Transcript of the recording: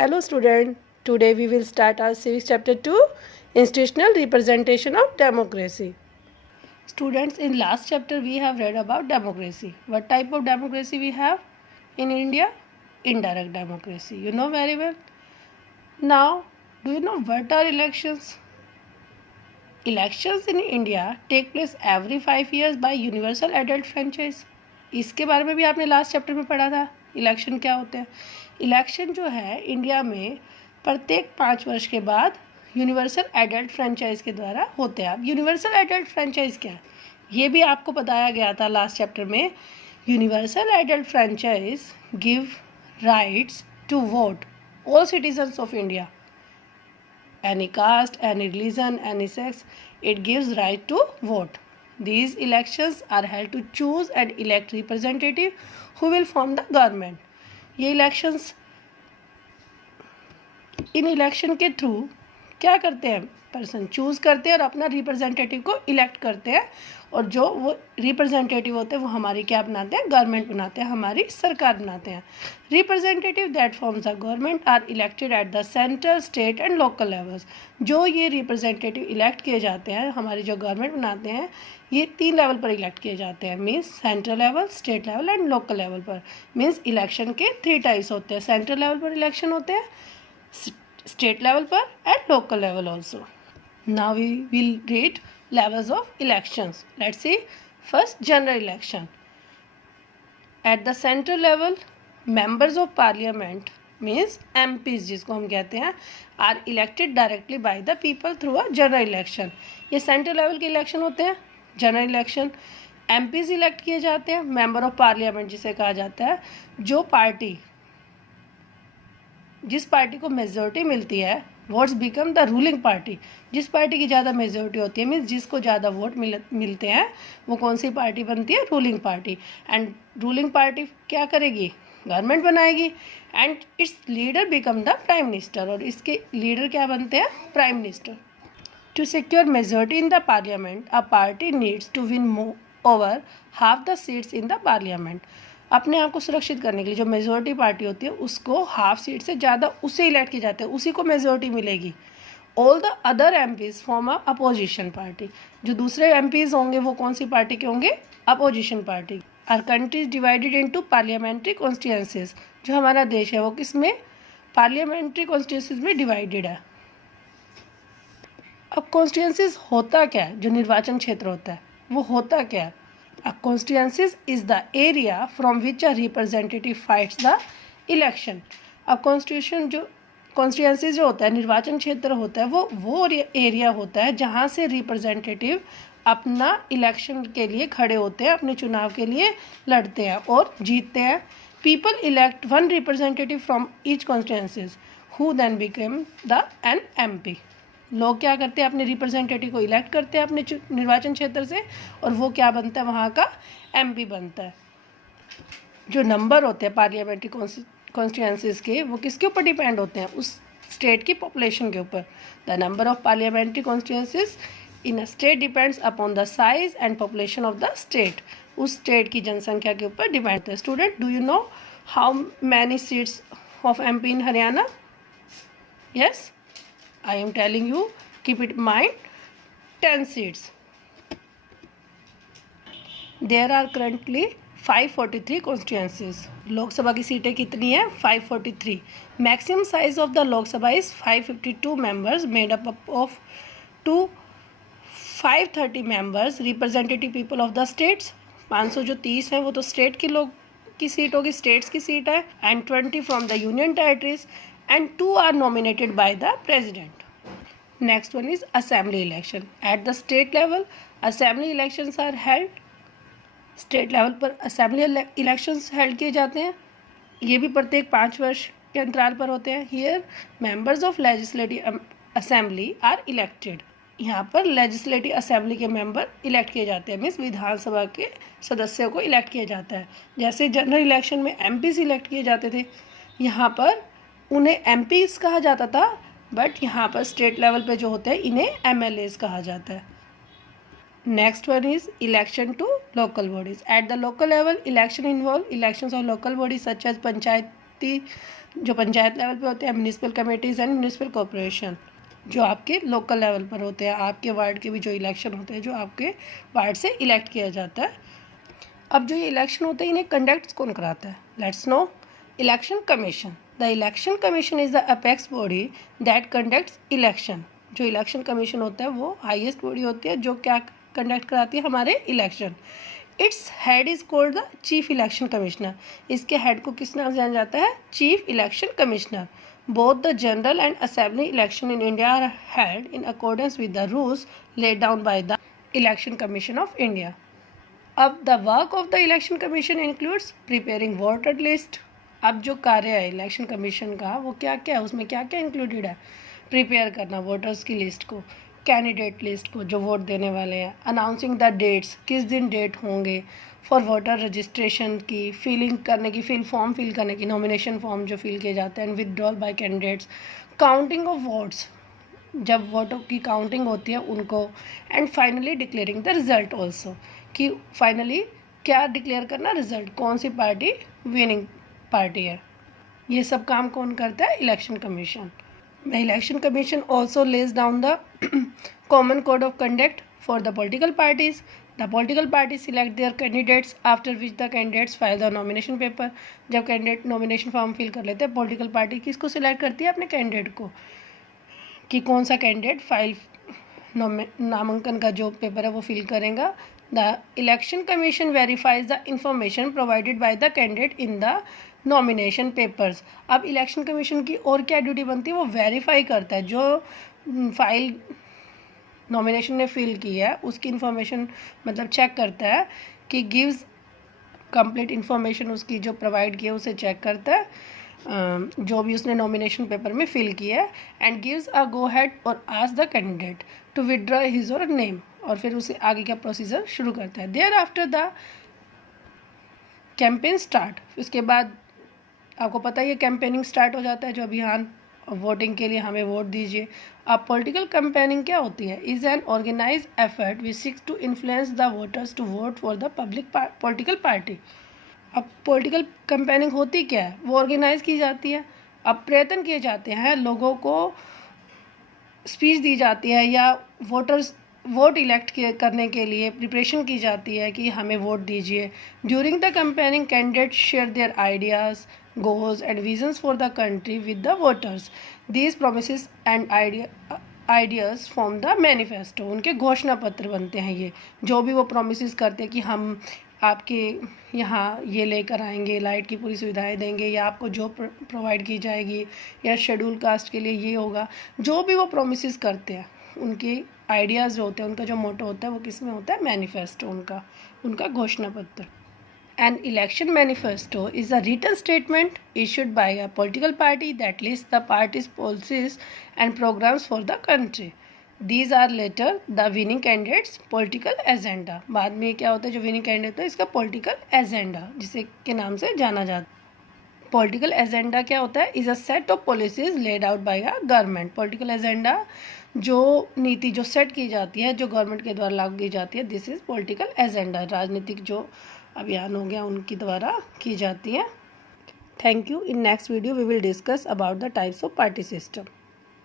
Hello student, today we will start our series chapter 2, Institutional Representation of Democracy. Students, in last chapter we have read about democracy. What type of democracy we have in India? Indirect democracy. You know very well. Now, do you know what are elections? Elections in India take place every 5 years by universal adult franchise. इसके बारे में भी आपने last chapter में पढ़ा था. Election क्या होते हैं. इलेक्शन जो है इंडिया में प्रत्येक 5 वर्ष के बाद यूनिवर्सल एडल्ट फ्रेंचाइज के द्वारा होते हैं. अब यूनिवर्सल एडल्ट फ्रेंचाइज क्या है ये भी आपको बताया गया था लास्ट चैप्टर में. Universal adult franchise give rights to vote all citizens of India. Any caste, any religion, any sex, it gives right to vote. These elections are held to choose and elect representative who will form the government. ये elections, इन election के through क्या करते हैं, person choose करते हैं और अपना representative को इलेक्ट करते हैं, और जो वो रिप्रेजेंटेटिव होते हैं वो हमारी क्या बनाते हैं, गवर्नमेंट बनाते हैं, हमारी सरकार बनाते हैं. Representative that forms the government are elected at the centre, state and local levels. जो ये रिप्रेजेंटेटिव इलेक्ट किए जाते हैं, हमारी जो गवर्नमेंट बनाते हैं, ये 3 लेवल पर इलेक्ट किए जाते हैं. Means central level, state level and local level पर. मीन्स इलेक्शन के 3 टाइप्स होते हैं. सेंट्रल लेवल पर इलेक्शन होते हैं, स्टेट लेवल पर and local level also. Now we will read levels of elections. Let's see. First, general election. At the central level, members of parliament means MPs जिसको हम कहते हैं are elected directly by the people through a general election. ये central level के election होते हैं. general election MPs elect किए जाते हैं. member of parliament जिसे कहा जाता है, जो पार्टी, जिस पार्टी को मेजोरिटी मिलती है, votes become the ruling party. जिस पार्टी की ज़्यादा मेजोरिटी होती है, मीन्स जिसको ज़्यादा वोट मिलते हैं, वो कौन सी पार्टी बनती है, ruling party. And ruling party क्या करेगी, गवर्नमेंट बनाएगी. And its leader become the prime minister, और इसके लीडर क्या बनते हैं, prime minister. To secure majority in the parliament, a party needs to win over half the seats in the parliament. अपने आप को सुरक्षित करने के लिए जो मेजोरिटी पार्टी होती है उसको हाफ सीट से ज़्यादा उसे इलेक्ट किए जाते हैं, उसी को मेजोरिटी मिलेगी. All the other MPs form a opposition party. जो दूसरे एमपीज होंगे वो कौन सी पार्टी के होंगे, opposition party. Our country is divided into parliamentary constituencies. जो हमारा देश है वो किस में, पार्लियामेंट्री कॉन्स्टिट्यूंसीज में डिवाइडेड है. अब कॉन्स्टिट्यूंसीज होता क्या है, जो निर्वाचन क्षेत्र होता है वो होता क्या है. A constituencies is the area from which a representative fights the election. अब constituencies जो होता है, निर्वाचन क्षेत्र होता है, वो एरिया होता है जहाँ से रिप्रेजेंटेटिव अपना इलेक्शन के लिए खड़े होते हैं, अपने चुनाव के लिए लड़ते हैं और जीतते हैं. People elect one representative from each constituencies who then become the an MP. लोग क्या करते हैं, अपने रिप्रेजेंटेटिव को इलेक्ट करते हैं अपने निर्वाचन क्षेत्र से, और वो क्या बनता है, वहाँ का एमपी बनता है. जो नंबर होते हैं पार्लियामेंट्री कॉन्स्टिट्यूंसीज के, वो किसके ऊपर डिपेंड होते हैं, उस स्टेट की पॉपुलेशन के ऊपर. The number of parliamentary constituencies in a state depends upon the size and population of the state. उस स्टेट की जनसंख्या के ऊपर डिपेंड होता है. Student, do you know how many seats of MP in Haryana? Yes, I am telling you, keep it in mind, 10 seats. There are currently 543 constituencies. Lok Sabha की सीटें कितनी हैं, 543. Maximum size of the Lok Sabha is 552 members made up of 530 members representative people of the states. 530 हैं वो तो state के लोग की सीट होगी, स्टेट्स की सीट है. And 20 from the union territories and 2 are nominated by the president. Next one is assembly election. At the state level, assembly elections are held. State level पर assembly elections held किए जाते हैं. ये भी प्रत्येक 5 वर्ष के अंतराल पर होते हैं. Here, members of legislative assembly are elected. यहाँ पर लेजिस्लेटिव असेंबली के मेंबर इलेक्ट किए जाते हैं, मीन्स विधानसभा के सदस्यों को इलेक्ट किया जाता है. जैसे जनरल इलेक्शन में एमपीज इलेक्ट किए जाते थे, यहाँ पर उन्हें एमपीज कहा जाता था, बट यहाँ पर स्टेट लेवल पे जो होते हैं इन्हें एमएलएज कहा जाता है. Next one is election to local bodies. At the local level election involve elections of local bodies such as panchayat व्यक्ति जो पंचायत लेवल पे होते हैं, municipal committees and municipal corporation जो आपके लोकल लेवल पर होते हैं, आपके वार्ड के भी जो इलेक्शन होते हैं जो आपके वार्ड से इलेक्ट किया जाता है। अब जो ये इलेक्शन होते हैं इन्हें कंडक्ट कौन कराता है? Let's no. Election commission. The election commission is the apex body that conducts election. जो इलेक्शन कमीशन होता है वो हाईएस्ट बॉडी होती है जो क्या कंडक्ट कराती है? हमारे election. Its head is called the chief election commissioner. इसके हेड को किस नाम से जाना जाता है? Chief election commissioner. Both the general and assembly election in India are held in accordance with the rules laid down by the Election Commission of India. अब the work of the Election Commission includes preparing voter list. अब जो कार्य है election commission का वो क्या क्या है, उसमें क्या क्या इंक्लूडेड है? प्रिपेयर करना वोटर्स की लिस्ट को, कैंडिडेट लिस्ट को जो वोट देने वाले हैं, अनाउंसिंग द डेट्स, किस दिन डेट होंगे, फॉर वोटर रजिस्ट्रेशन की, फिलिंग करने की, फॉर्म फिल करने की, नॉमिनेशन फॉर्म जो फिल किए जाते हैं, and withdrawal bye candidates, counting of votes जब वोटों की काउंटिंग होती है उनको, and finally declaring the result also कि फाइनली क्या डिक्लेयर करना, रिजल्ट कौन सी पार्टी विनिंग पार्टी है। ये सब काम कौन करता है? Election commission. The election commission also lays down the common code of conduct for the political parties. The political parties select their candidates after which the candidates file the nomination paper. जब candidate nomination form fill कर लेते हैं, political party किसको select करती है? अपने candidate को, कि कौन सा कैंडिडेट फाइल नामांकन का जो पेपर है वो फिल करेगा। The election commission verifies the information provided by the candidate in the nomination papers. अब इलेक्शन कमीशन की और क्या ड्यूटी बनती है? वो वेरीफाई करता है जो फाइल नॉमिनेशन ने फिल की है उसकी इन्फॉर्मेशन मतलब चेक करता है कि गिव्स कंप्लीट इन्फॉर्मेशन उसकी जो प्रोवाइड की है उसे चेक करता है जो भी उसने नॉमिनेशन पेपर में फिल किया है, and gives a go ahead और ask the candidate to withdraw his और नेम, और फिर उसे आगे का प्रोसीजर शुरू करता है। Thereafter the campaign start. इसके बाद आपको पता ही है कैंपेनिंग स्टार्ट हो जाता है, जो अभियान वोटिंग के लिए हमें वोट दीजिए। अब पॉलिटिकल कैंपेनिंग क्या होती है? Is an organize effort which seeks to influence the voters to vote for the public political party. अब पॉलिटिकल कैंपेनिंग होती क्या है? वो ऑर्गेनाइज की जाती है। अब प्रयत्न किए जाते हैं, लोगों को स्पीच दी जाती है या वोटर्स वोट इलेक्ट करने के लिए प्रिपरेशन की जाती है कि हमें वोट दीजिए। During the campaigning candidate share their ideas, goals and visions for the country with the voters. These promises and ideas form the manifesto. उनके घोषणा पत्र बनते हैं ये, जो भी वो promises करते हैं कि हम आपके यहाँ ये लेकर आएंगे, लाइट की पूरी सुविधाएं देंगे, या आपको जॉब प्रोवाइड की जाएगी, या शेड्यूल कास्ट के लिए ये होगा, जो भी वो promises करते हैं उनके आइडियाज़ जो होते हैं, उनका जो मोटो होता है वो किस में होता है? मैनिफेस्टो, उनका घोषणा पत्र। An election manifesto is a written statement issued by a political party that lists the party's policies and programs for the country. These are later the winning candidate's political agenda. बाद में क्या होता है? जो winning candidate होता है इसका political agenda, जिसे के नाम से जाना जाता है। Political agenda क्या होता है? Is a set of policies laid out by a government. Political agenda जो नीति जो सेट की जाती है, जो गवर्नमेंट के द्वारा लागू की जाती है, दिस इज पॉलिटिकल एजेंडा। राजनीतिक जो अभियान हो गया उनकी द्वारा की जाती है। Thank you. In next video we will discuss about the types of party system.